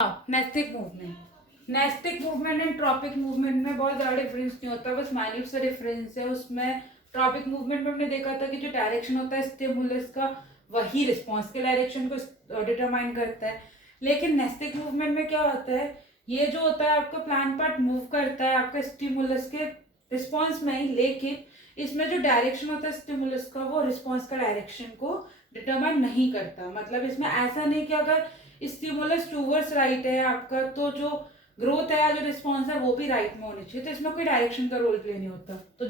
Nastic movement. Nastic movement and tropic movement में बहुत ज़्यादा डिफरेंस नहीं होता, बस माइन्यूट सा डिफरेंस है। उसमें ट्रॉपिक मूवमेंट में हमने देखा था कि जो डायरेक्शन होता है स्टिमुलस का, वही रिस्पॉन्स के डायरेक्शन को डिटरमाइन करता है। लेकिन नेस्टिक मूवमेंट में क्या होता है, ये जो होता है आपका प्लांट पार्ट मूव करता है आपका स्टिमुलस के रिस्पॉन्स में ही, लेकिन इसमें जो डायरेक्शन होता है स्टिमुलस का, वो रिस्पॉन्स का डायरेक्शन को डिटरमाइन नहीं करता। मतलब इसमें ऐसा नहीं कि अगर स्टिमुलस टूवर्ड्स राइट है आपका, तो जो ग्रोथ है या जो रिस्पॉन्स है वो भी राइट में होनी चाहिए, तो इसमें कोई डायरेक्शन का रोल प्ले नहीं होता। तो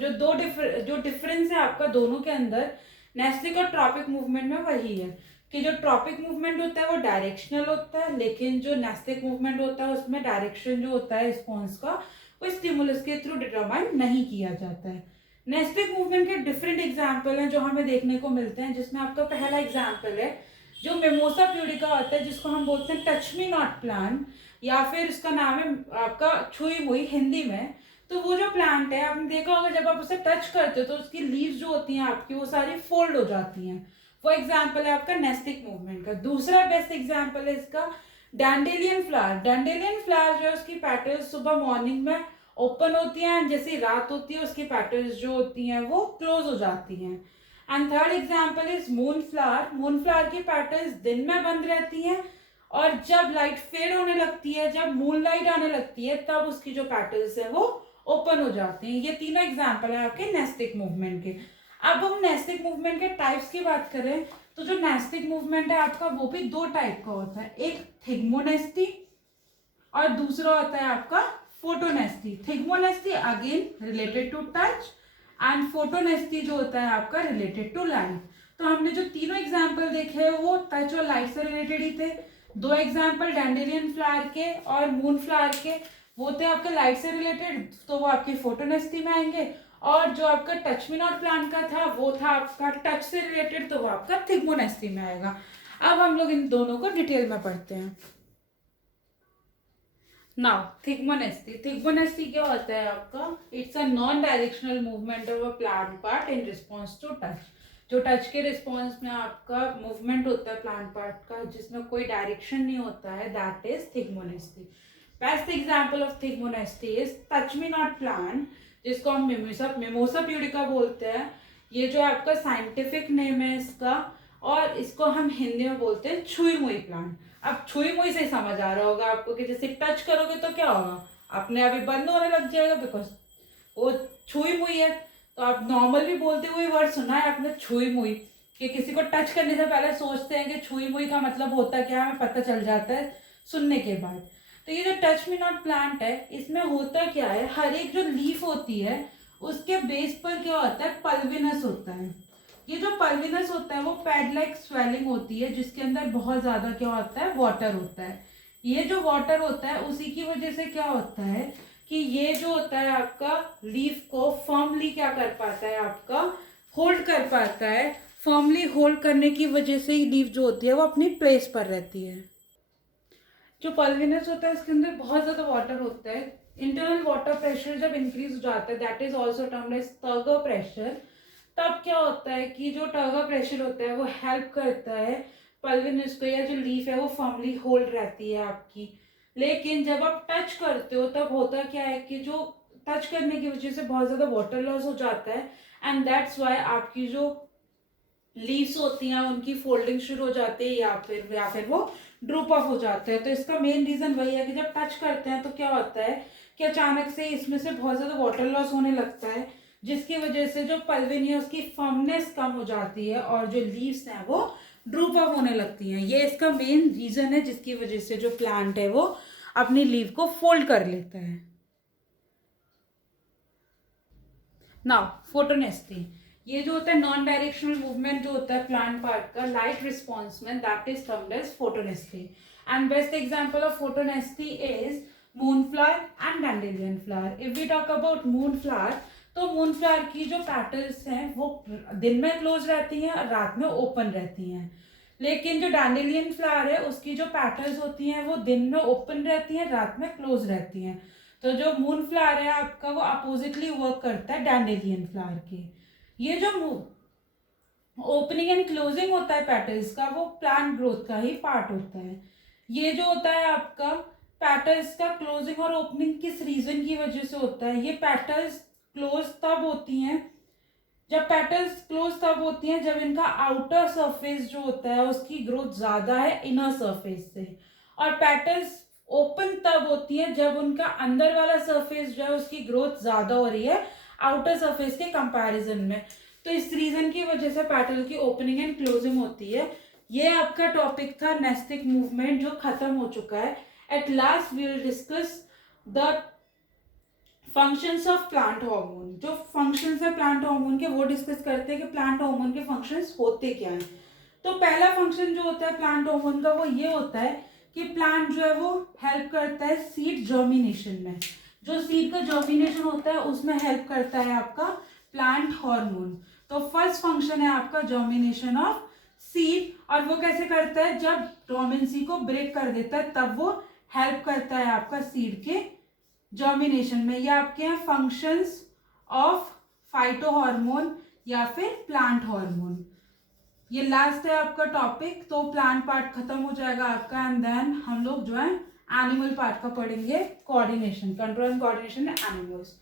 जो डिफरेंस है आपका दोनों के अंदर नेस्टिक और ट्रॉपिक मूवमेंट में, वही है कि जो ट्रॉपिक मूवमेंट होता है वो डायरेक्शनल होता है, लेकिन जो नेस्टिक मूवमेंट होता है उसमें डायरेक्शन जो होता है रिस्पॉन्स का, वो स्टिमुलस के थ्रू डिटरमाइन नहीं किया जाता है। नेस्टिक मूवमेंट के डिफरेंट एग्जाम्पल हैं जो हमें देखने को मिलते हैं, जिसमें आपका पहला एग्जाम्पल है जो मिमोसा प्यूडिका होता है, जिसको हम बोलते हैं टच मी नॉट प्लांट, या फिर उसका नाम है आपका छुई मुई हिंदी में। तो वो जो प्लांट है, आपने देखा होगा जब आप उसे टच करते हो तो उसकी लीव्स जो होती हैं आपकी, वो सारी फोल्ड हो जाती हैं। वो एग्जाम्पल है आपका नेस्टिक मूवमेंट का। दूसरा बेस्ट एग्जाम्पल है इसका डैंडेलियन फ्लावर। डैंडेलियन फ्लावर जो है उसकी पेटल्स सुबह मॉर्निंग में ओपन होती हैं, जैसी रात होती है उसकी पेटल्स जो होती हैं वो क्लोज हो जाती हैं। And third example is moon flower. Moon flower की पेटल्स दिन में बंद रहती हैं, और जब लाइट फेड होने लगती है, जब मून लाइट आने लगती है, तब उसकी जो पेटल्स है वो ओपन हो जाती हैं। ये तीनों एग्जाम्पल है आपके नेस्टिक मूवमेंट के। अब हम नेस्टिक मूवमेंट के टाइप्स की बात करें, तो जो नेस्टिक मूवमेंट है आपका, वो भी दो टाइप का होता है, एक थिग्मोनेस्टी और दूसरा होता है आपका photonasty. Thigmonasty again related to touch, and photonasty जो होता है आपका रिलेटेड टू लाइट। तो हमने जो तीनों एग्जाम्पल देखे हैं वो टच और लाइट से रिलेटेड ही थे। दो एग्जाम्पल डैंडेलियन फ्लावर के और मून फ्लावर के, वो थे आपके लाइट से रिलेटेड, तो वो आपकी फोटोनेस्टी में आएंगे। और जो आपका टच मी नॉट प्लांट का था, वो था आपका टच से रिलेटेड, तो वो आपका थिग्मोनेस्टी में आएगा। अब हम लोग इन दोनों को डिटेल में पढ़ते हैं। Now thigmonasty. थिग्मोनेस्टी क्या होता है आपका, it's a non directional movement of a plant part in response to touch. जो टच के रिस्पॉन्स में आपका मूवमेंट होता है प्लांट पार्ट का, जिसमें कोई डायरेक्शन नहीं होता है, that is thigmonasty. Best example of thigmonasty is touch me not plant, जिसको हम मिमोसा प्यूडिका बोलते हैं। ये जो आपका साइंटिफिक नेम है इसका, और इसको हम हिंदी में बोलते हैं छुई मुई प्लांट। अब छुई मुई से समझ आ रहा होगा आपको कि जैसे टच करोगे तो क्या होगा, अपने आप ही बंद होने लग जाएगा, बिकॉज वो छुई मुई है। तो आप नॉर्मल भी बोलते हुए वर्ड सुना है आपने, छुई मुई, कि किसी को टच करने से पहले सोचते हैं कि छुई मुई का मतलब होता क्या है, हमें पता चल जाता है सुनने के बाद। तो ये जो टच मी नॉट प्लांट है, इसमें होता क्या है, हर एक जो लीफ होती है उसके बेस पर क्या होता है, पल्विनस होता है। ये जो पल्विनस होता है वो पैड लाइक स्वेलिंग होती है, जिसके अंदर बहुत ज्यादा क्या होता है, वाटर होता है। ये जो वाटर होता है उसी की वजह से क्या होता है कि ये जो होता है आपका लीफ को फर्मली क्या कर पाता है, आपका होल्ड कर पाता है। फर्मली होल्ड करने की वजह से ही लीफ जो होती है वो अपनी प्लेस पर रहती है। जो पल्विनस होता है इसके अंदर बहुत ज्यादा वाटर होता है। इंटरनल वाटर प्रेशर जब इंक्रीज हो जाता है, that is also termed as turgor pressure. तब क्या होता है कि जो टर्गर प्रेशर होता है वो हेल्प करता है पल्विनस को, या जो लीफ है वो फर्मली होल्ड रहती है आपकी। लेकिन जब आप टच करते हो तब होता क्या है कि जो टच करने की वजह से बहुत ज्यादा वाटर लॉस हो जाता है, एंड दैट्स वाई आपकी जो लीव्स होती हैं उनकी फोल्डिंग शुरू हो जाती है, या फिर वो ड्रूप ऑफ हो जाते हैं। तो इसका मेन रीजन वही है कि जब टच करते हैं तो क्या होता है कि अचानक से इसमें से बहुत ज्यादा वाटर लॉस होने लगता है, जिसकी वजह से जो पल्विन है उसकी फर्मनेस कम हो जाती है और जो लीव्स हैं वो ड्रूप ऑफ होने लगती हैं। ये इसका मेन रीजन है जिसकी वजह से जो प्लांट है वो अपनी लीव को फोल्ड कर लेता है। नाउ फोटोनेस्टी। ये जो होता है नॉन डायरेक्शनल मूवमेंट जो होता है प्लांट पार्ट का लाइट रिस्पॉन्स में, that is termed as photonasty. And best example of photonasty is moonflower and dandelion flower. If we talk about moonflower, तो मूनफ्लावर की जो पेटल्स हैं वो दिन में क्लोज रहती हैं और रात में ओपन रहती हैं। लेकिन जो डैंडेलियन फ्लावर है उसकी जो पेटल्स होती हैं वो दिन में ओपन रहती हैं, रात में क्लोज रहती हैं। तो जो मून फ्लावर है आपका वो अपोजिटली वर्क करता है डैंडेलियन फ्लावर के। ये जो ओपनिंग एंड क्लोजिंग होता है पेटल्स का, वो प्लांट ग्रोथ का ही पार्ट होता है। ये जो होता है आपका पेटल्स का क्लोजिंग और ओपनिंग किस रीजन की वजह से होता है? ये पेटल्स क्लोज तब होती हैं जब पेटल्स क्लोज तब होती हैं जब इनका आउटर सरफेस जो होता है उसकी ग्रोथ ज्यादा है इनर सरफेस से, और पेटल्स ओपन तब होती है जब उनका अंदर वाला सरफेस जो है उसकी ग्रोथ ज्यादा हो रही है आउटर सरफेस के कंपैरिजन में। तो इस रीजन की वजह से पेटल की ओपनिंग एंड क्लोजिंग होती है। ये आपका टॉपिक था नेस्टिक मूवमेंट जो खत्म हो चुका है। At last we will discuss the functions of plant hormone. जो फंक्शंस है प्लांट हार्मोन के वो डिस्कस करते हैं कि प्लांट हार्मोन के फंक्शंस होते क्या हैं। तो पहला फंक्शन जो होता है प्लांट हार्मोन का वो ये होता है कि प्लांट जो है वो हेल्प करता है सीड जर्मिनेशन में। जो सीड का जर्मिनेशन होता है उसमें हेल्प करता है आपका प्लांट हार्मोन। तो फर्स्ट फंक्शन है आपका जर्मिनेशन ऑफ सीड, और वो कैसे करता है? जब डोमेंसी को ब्रेक कर देता है तब वो हेल्प करता है आपका सीड के जर्मिनेशन में। ये आपके हैं फंक्शंस ऑफ फाइटो हार्मोन या फिर प्लांट हार्मोन। ये लास्ट है आपका टॉपिक, तो प्लांट पार्ट खत्म हो जाएगा आपका, एंड देन हम लोग जो है एनिमल पार्ट का पढ़ेंगे, coordination, control and coordination animals.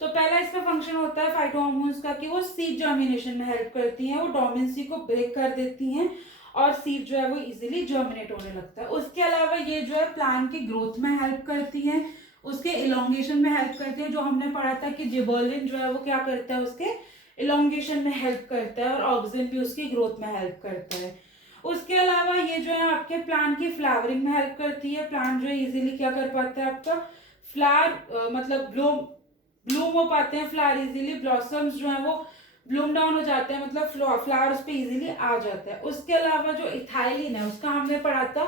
तो पहला इसका फंक्शन होता है फाइटो हार्मोन्स का कि वो सीड जर्मिनेशन में हेल्प करती हैं, वो डोमेंसी को ब्रेक कर देती हैं और सीड जो है वो इजीली जर्मिनेट होने लगता है। उसके अलावा ये जो है प्लांट की ग्रोथ में हेल्प करती हैं, उसके इलोंगेशन में हेल्प करते हैं। जो हमने पढ़ा था कि जिबर्लिन जो है वो क्या करता है, उसके इलोंगेशन में हेल्प करता है, और ऑक्सिन भी उसकी ग्रोथ में हेल्प करता है। उसके अलावा ये जो है आपके प्लांट की फ्लावरिंग में हेल्प करती है। प्लांट जो है इजीली क्या कर पाता है आपका फ्लावर मतलब ब्लूम हो पाते हैं फ्लावर इजीली, ब्लॉसम्स जो है वो ब्लूम डाउन हो जाते हैं, मतलब फ्लावर उस पर इजीली आ जाता है। उसके अलावा जो इथाइलिन है उसका हमने पढ़ा था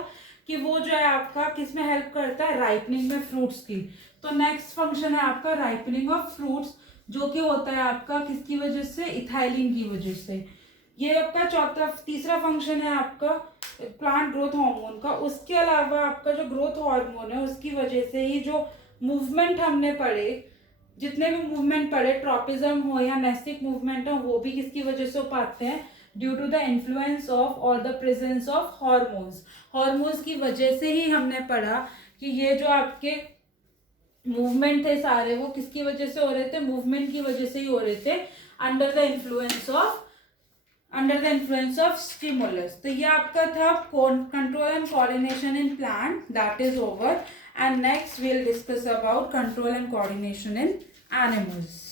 कि वो जो है आपका किस में हेल्प करता है, राइपनिंग में फ्रूट्स की। तो नेक्स्ट फंक्शन है आपका राइपनिंग ऑफ फ्रूट्स, जो कि होता है आपका किसकी वजह से, इथाइलिन की वजह से। ये आपका तीसरा फंक्शन है आपका प्लांट ग्रोथ हार्मोन का। उसके अलावा आपका जो ग्रोथ हार्मोन है उसकी वजह से ही जो मूवमेंट हमने पढ़े, जितने भी मूवमेंट पढ़े, ट्रॉपिज्म हो या नेस्टिक मूवमेंट हो, वो भी किसकी वजह से हो पाते हैं, due to the influence of और the presence of hormones. Hormones की वजह से ही हमने पढ़ा कि ये जो आपके मूवमेंट थे सारे वो किसकी वजह से हो रहे थे, मूवमेंट की वजह से ही हो रहे थे, under the influence of stimulus. तो ये आपका था control and coordination in plant, that is over, and next we will discuss about control and coordination in animals.